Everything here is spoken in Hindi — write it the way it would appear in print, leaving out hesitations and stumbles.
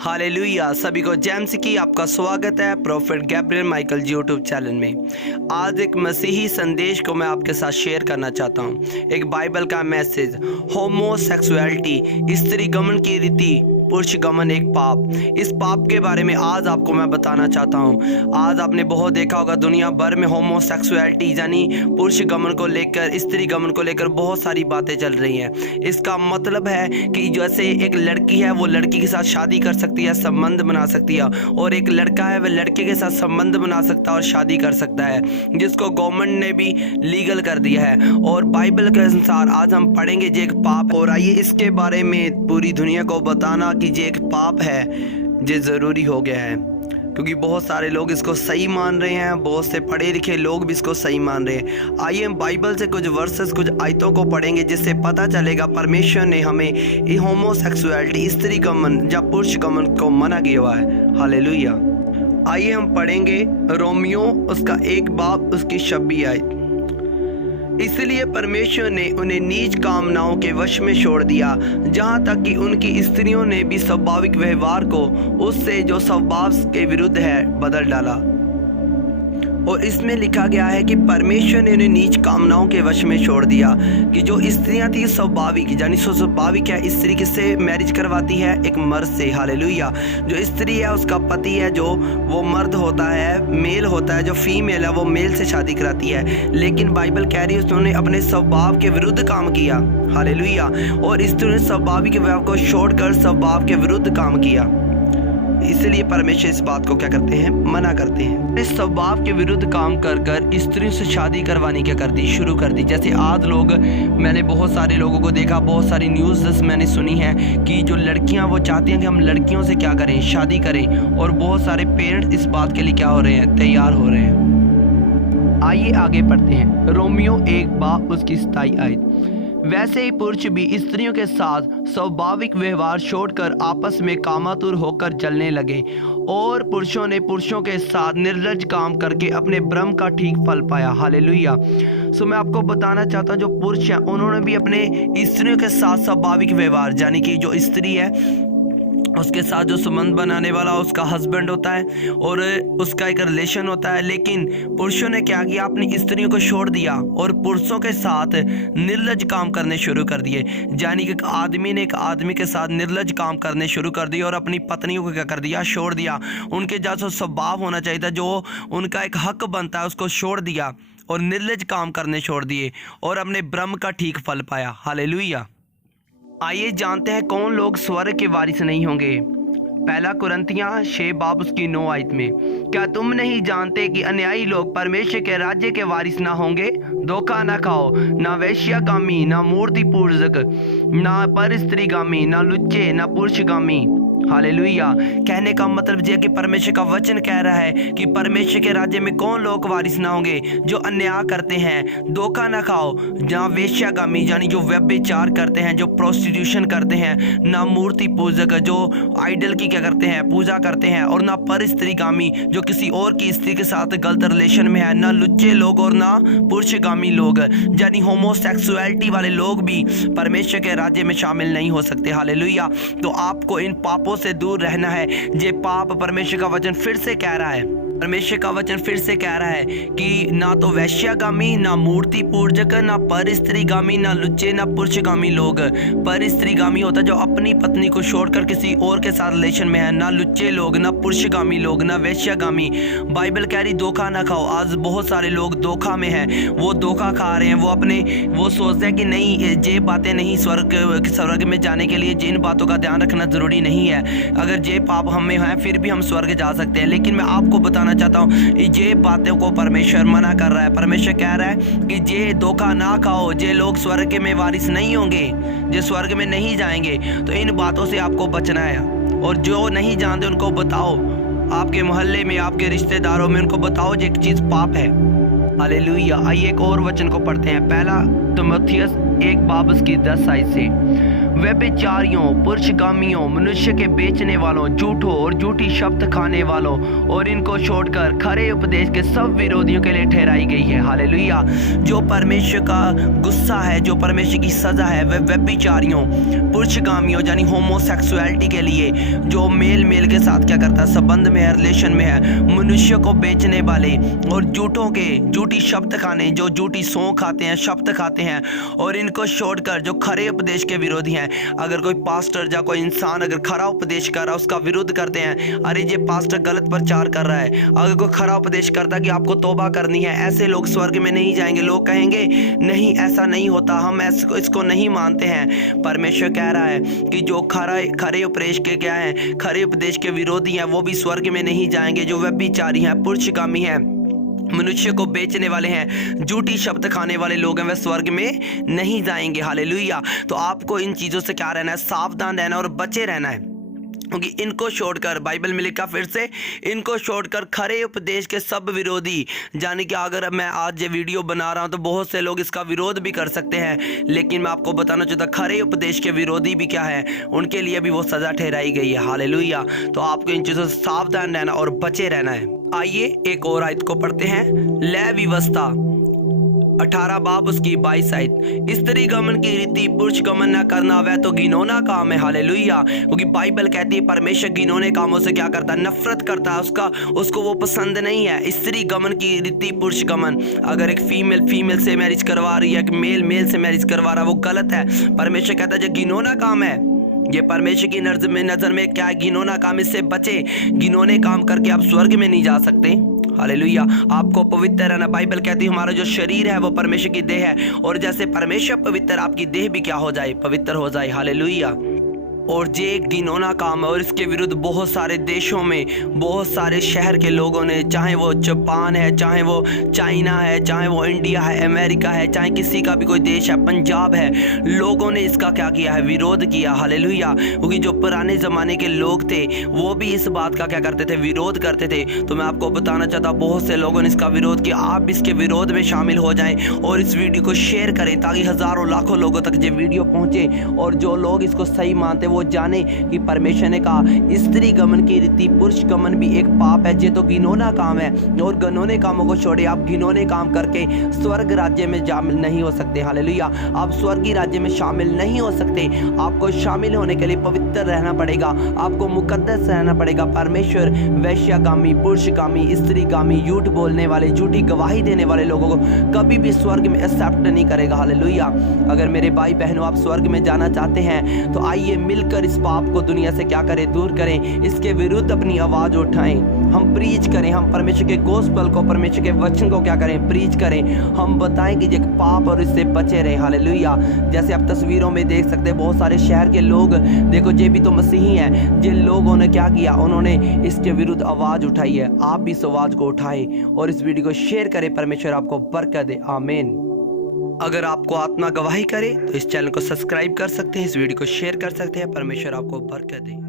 हालेलुया। सभी को जेम्स की आपका स्वागत है प्रॉफिट गैब्रियल माइकल जी यूट्यूब चैनल में। आज एक मसीही संदेश को मैं आपके साथ शेयर करना चाहता हूँ। एक बाइबल का मैसेज, होमोसेक्सुअलिटी, स्त्री गमन की रीति, पुरुष गमन एक पाप। इस पाप के बारे में आज आपको मैं बताना चाहता हूँ। आज आपने बहुत देखा होगा दुनिया भर में होमोसेक्सुअलिटी यानी पुरुष गमन को लेकर, स्त्री गमन को लेकर बहुत सारी बातें चल रही हैं। इसका मतलब है कि जैसे एक लड़की है वो लड़की के साथ शादी कर सकती है, संबंध बना सकती है, और एक लड़का है वह लड़के के साथ संबंध बना सकता है और शादी कर सकता है, जिसको गवर्नमेंट ने भी लीगल कर दिया है। और बाइबल के अनुसार आज हम पढ़ेंगे जे एक पाप, और आइए इसके बारे में पूरी दुनिया को बताना कि जे एक पाप है जे ज़रूरी हो गया है, क्योंकि बहुत सारे लोग इसको सही मान रहे हैं, बहुत से पढ़े लिखे लोग भी इसको सही मान रहे हैं। आइए हम बाइबल से कुछ वर्सेस, कुछ आयतों को पढ़ेंगे जिससे पता चलेगा परमेश्वर ने हमें होमोसेक्सुअलिटी, स्त्री गमन या पुरुष गमन को मना किया हुआ है। हालेलुया। आइए हम पढ़ेंगे रोमियो उसका 1 बाब उसकी 26 आयत। इसलिए परमेश्वर ने उन्हें नीच कामनाओं के वश में छोड़ दिया, जहाँ तक कि उनकी स्त्रियों ने भी स्वाभाविक व्यवहार को उससे जो स्वभाव के विरुद्ध है बदल डाला। और इसमें लिखा गया है कि परमेश्वर ने उन्हें नीच कामनाओं के वश में छोड़ दिया, कि जो स्त्रियां थी स्वाभाविक, यानी स्वाभाविक है, स्त्री किससे मैरिज करवाती है? एक मर्द से। हालेलुया। जो स्त्री है उसका पति है, जो वो मर्द होता है, मेल होता है, जो फीमेल है वो मेल से शादी कराती है। लेकिन बाइबल कह रही है उन्होंने अपने स्वभाव के विरुद्ध काम किया। हालेलुया। और स्त्री ने स्वाभाविक व्यवहार को छोड़कर स्वभाव के विरुद्ध काम किया, इसलिए परमेश्वर इस बात को क्या करते हैं? मना करते हैं। इस स्वभाव के विरुद्ध काम कर कर स्त्रियों से शादी करवानी क्या कर दी? शुरू कर दी। जैसे आज लोग, मैंने बहुत सारे लोगों को देखा, बहुत सारी न्यूज़ मैंने सुनी है कि जो लड़कियां वो चाहती हैं कि हम लड़कियों से क्या करें? शादी करें। और बहुत सारे पेरेंट्स इस बात के लिए क्या हो रहे हैं? तैयार हो रहे हैं। आइए आगे पढ़ते हैं। रोमियो 1 बाब उसकी 27 आयत। वैसे ही पुरुष भी स्त्रियों के साथ स्वाभाविक व्यवहार छोड़कर आपस में कामातुर होकर जलने लगे, और पुरुषों ने पुरुषों के साथ निर्लज्ज काम करके अपने भ्रम का ठीक फल पाया। हालेलुया। सो मैं आपको बताना चाहता हूँ, जो पुरुष हैं उन्होंने भी अपने स्त्रियों के साथ स्वाभाविक व्यवहार, यानी कि जो स्त्री है उसके साथ जो संबंध बनाने वाला उसका हस्बैंड होता है और उसका एक रिलेशन होता है। लेकिन पुरुषों ने क्या किया? अपनी स्त्रियों को छोड़ दिया और पुरुषों के साथ निर्लज्ज काम करने शुरू कर दिए। यानी कि एक आदमी ने एक आदमी के साथ निर्लज्ज काम करने शुरू कर दिए और अपनी पत्नियों को क्या कर दिया? छोड़ दिया। उनके जैसा स्वभाव होना चाहिए था, जो उनका एक हक बनता है, उसको छोड़ दिया और निर्लज्ज काम करने छोड़ दिए और अपने भ्रम का ठीक फल पाया। हालेलुया। आइए जानते हैं कौन लोग स्वर्ग के वारिस नहीं होंगे। पहला कुरिन्थियां 6 बाब उसकी 9 आयत में, क्या तुम नहीं जानते कि अन्यायी लोग परमेश्वर के राज्य के वारिस ना होंगे? धोखा ना खाओ, ना वेश्यागामी, ना मूर्ति पूजक, ना परस्त्रीगामी, ना लुच्चे, ना पुरुषगामी। हालेलुया। कहने का मतलब यह कि परमेश्वर का वचन कह रहा है कि परमेश्वर के राज्य में कौन लोग वारिस ना होंगे? जो अन्याय करते हैं, धोखा ना खाओ, जहाँ वेश्यागामी यानी जो व्यभिचार करते हैं, जो प्रोस्टिट्यूशन करते हैं, ना मूर्ति पूजक जो आइडल की क्या करते हैं? पूजा करते हैं, और ना परस्त्रीगामी जो किसी और की स्त्री के साथ गलत रिलेशन में है, ना लुच्चे लोग और ना पुरुषगामी लोग, यानी होमोसेक्सुअलिटी वाले लोग भी परमेश्वर के राज्य में शामिल नहीं हो सकते। हालेलुया। तो आपको इन पापों से दूर रहना है। ये पाप परमेश्वर का वचन फिर से कह रहा है, परमेश्वर का वचन फिर से कह रहा है कि ना तो वैश्यागामी, ना मूर्ति पूजक, ना परस्त्रीगामी, ना लुच्चे, ना पुरुषगामी लोग। परस्त्रीगामी होता है जो अपनी पत्नी को छोड़कर किसी और के साथ रिलेशन में है, ना लुच्चे लोग, ना पुरुषगामी लोग, ना वैश्यागामी। बाइबल कह रही धोखा ना खाओ। आज बहुत सारे लोग धोखा में हैं, वो धोखा खा रहे हैं। वो सोचते हैं कि नहीं, ये बातें नहीं, स्वर्ग में जाने के लिए जिन बातों का ध्यान रखना जरूरी नहीं है। अगर ये पाप हमें है फिर भी हम स्वर्ग जा सकते हैं। लेकिन मैं आपको बताना चाहता हूँ, ये बातों को परमेश्वर मना कर रहा है। परमेश्वर कह रहा है कि ये धोखा ना खाओ, ये लोग स्वर्ग में वारिस नहीं होंगे, ये स्वर्ग में नहीं जाएंगे। तो इन बातों से आपको बचना है, और जो नहीं जानते उनको बताओ, आपके मोहल्ले में, आपके रिश्तेदारों में उनको बताओ ये एक चीज पाप है। हालेलुया। आइए एक और वचन को पढ़ते हैं। पहला तीमुथियुस 1 बाब उसकी 10 आयत से, व्यभिचारियों, पुरुषगामियों, मनुष्य के बेचने वालों, झूठों और झूठी शब्द खाने वालों और इनको छोड़कर खरे उपदेश के सब विरोधियों के लिए ठहराई गई है। हालेलुया। जो परमेश्वर का गुस्सा है, जो परमेश्वर की सजा है, वह व्यभिचारियों, पुरुषगामियों यानी होमोसेक्सुअलिटी के लिए, जो मेल के साथ क्या करता है, संबंध में है, रिलेशन में है, मनुष्य को बेचने वाले और झूठों के झूठी शब्द खाने, जो झूठी सौं खाते हैं, शब्द खाते हैं, और इनको छोड़कर जो खरे उपदेश के विरोधी हैं। अगर कोई पास्टर या कोई इंसान अगर खरा उपदेश कर रहा है, उसका विरोध करते हैं, अरे ये पास्टर गलत प्रचार कर रहा है। अगर कोई खरा उपदेश करता है कि आपको तौबा करनी है, ऐसे लोग स्वर्ग में नहीं जाएंगे। लोग कहेंगे नहीं, ऐसा नहीं होता, हम इसको नहीं मानते हैं। परमेश्वर कह रहा है कि जो खरे उपदेश के क्या हैं, खरे उपदेश के विरोधी हैं, वो भी स्वर्ग में नहीं जाएंगे। जो व्यभिचारी हैं, पुरुषगामी हैं, मनुष्य को बेचने वाले हैं, झूठी शब्द खाने वाले लोग हैं, वे स्वर्ग में नहीं जाएंगे। हालेलुया। तो आपको इन चीज़ों से क्या रहना है, सावधान रहना और बचे रहना है, क्योंकि इनको छोड़कर, बाइबल में लिखा फिर से, इनको छोड़कर खरे उपदेश के सब विरोधी, यानी कि अगर मैं आज ये वीडियो बना रहा हूँ तो बहुत से लोग इसका विरोध भी कर सकते हैं, लेकिन मैं आपको बताना चाहता हूँ खरे उपदेश के विरोधी भी क्या है, उनके लिए भी वो सज़ा ठहराई गई है। हालेलुया। तो आपको इन चीज़ों से सावधान रहना और बचे रहना है। आइए एक और आयत को पढ़ते हैं। लय व्यवस्था 18 बाब उसकी 22 आयत। स्त्री गमन की रीति, पुरुष गमन न करना वह तो घिनौना काम है। हालेलुया। क्योंकि बाइबल कहती है परमेश्वर घिनौने कामों से क्या करता है, नफरत करता है, उसको वो पसंद नहीं है। स्त्री गमन की रीति, पुरुष गमन, अगर एक फीमेल से मैरिज करवा रही है, मेल से मैरिज करवा रहा है, वो गलत है। परमेश्वर कहता है जो घिनौना काम है, ये परमेश्वर की नजर में क्या घिनौना काम, इससे बचे। घिनौने काम करके आप स्वर्ग में नहीं जा सकते। हालेलुया। आपको पवित्र रहना। बाइबल कहती है हमारा जो शरीर है वो परमेश्वर की देह है, और जैसे परमेश्वर पवित्र, आपकी देह भी क्या हो जाए, पवित्र हो जाए। हालेलुया। और ये एक घिनौना काम है, और इसके विरुद्ध बहुत सारे देशों में, बहुत सारे शहर के लोगों ने, चाहे वो जापान है, चाहे वो चाइना है, चाहे वो इंडिया है, अमेरिका है, चाहे किसी का भी कोई देश है, पंजाब है, लोगों ने इसका क्या किया है, विरोध किया। हालेलुया। क्योंकि जो पुराने ज़माने के लोग थे वो भी इस बात का क्या करते थे, विरोध करते थे। तो मैं आपको बताना चाहता हूँ बहुत से लोगों ने इसका विरोध किया। आप इसके विरोध में शामिल हो जाएं और इस वीडियो को शेयर करें, ताकि हज़ारों लाखों लोगों तक ये वीडियो पहुँचे, और जो लोग इसको सही मानते वो जाने कि परमेश्वर ने कहा स्त्री गमन की रीति, पुरुष गमन भी एक पाप है, ये तो घिनौना काम है, और घिनौने कामों को छोड़े। आप घिनौने काम करके स्वर्ग राज्य में शामिल नहीं हो सकते। हालेलुया। आप स्वर्गीय राज्य में शामिल नहीं हो सकते। आपको शामिल होने के लिए पवित्र रहना पड़ेगा, आपको मुकद्दस रहना पड़ेगा। परमेश्वर वैश्यगामी, पुरुषगामी, स्त्रीगामी, झूठ बोलने वाले, झूठी गवाही देने वाले लोगों को कभी भी स्वर्ग में एक्सेप्ट नहीं करेगा। हालेलुया। अगर मेरे भाई बहनों आप स्वर्ग में जाना चाहते हैं तो आइए मिलकर इस पाप को दुनिया से क्या करें, दूर करें, इसके विरुद्ध अपनी आवाज उठाएं, हम प्रीच करें, हम परमेश्वर के गोस्पेल को, परमेश्वर के वचन को क्या करें, प्रीच करें। हम बताएं कि ये पाप और इससे बचे रहें। हालेलुया। जैसे आप तस्वीरों में देख सकते हैं बहुत सारे शहर के लोग, देखो ये भी तो मसीही हैं, जिन लोगों ने क्या किया, उन्होंने इसके विरुद्ध आवाज उठाई है। आप भी इस आवाज को उठाएं और इस वीडियो को शेयर करें। परमेश्वर आपको बरकत दे। आमीन। अगर आपको आत्मा गवाही करे तो इस चैनल को सब्सक्राइब कर सकते हैं, इस वीडियो को शेयर कर सकते हैं। परमेश्वर आपको बरकत दे।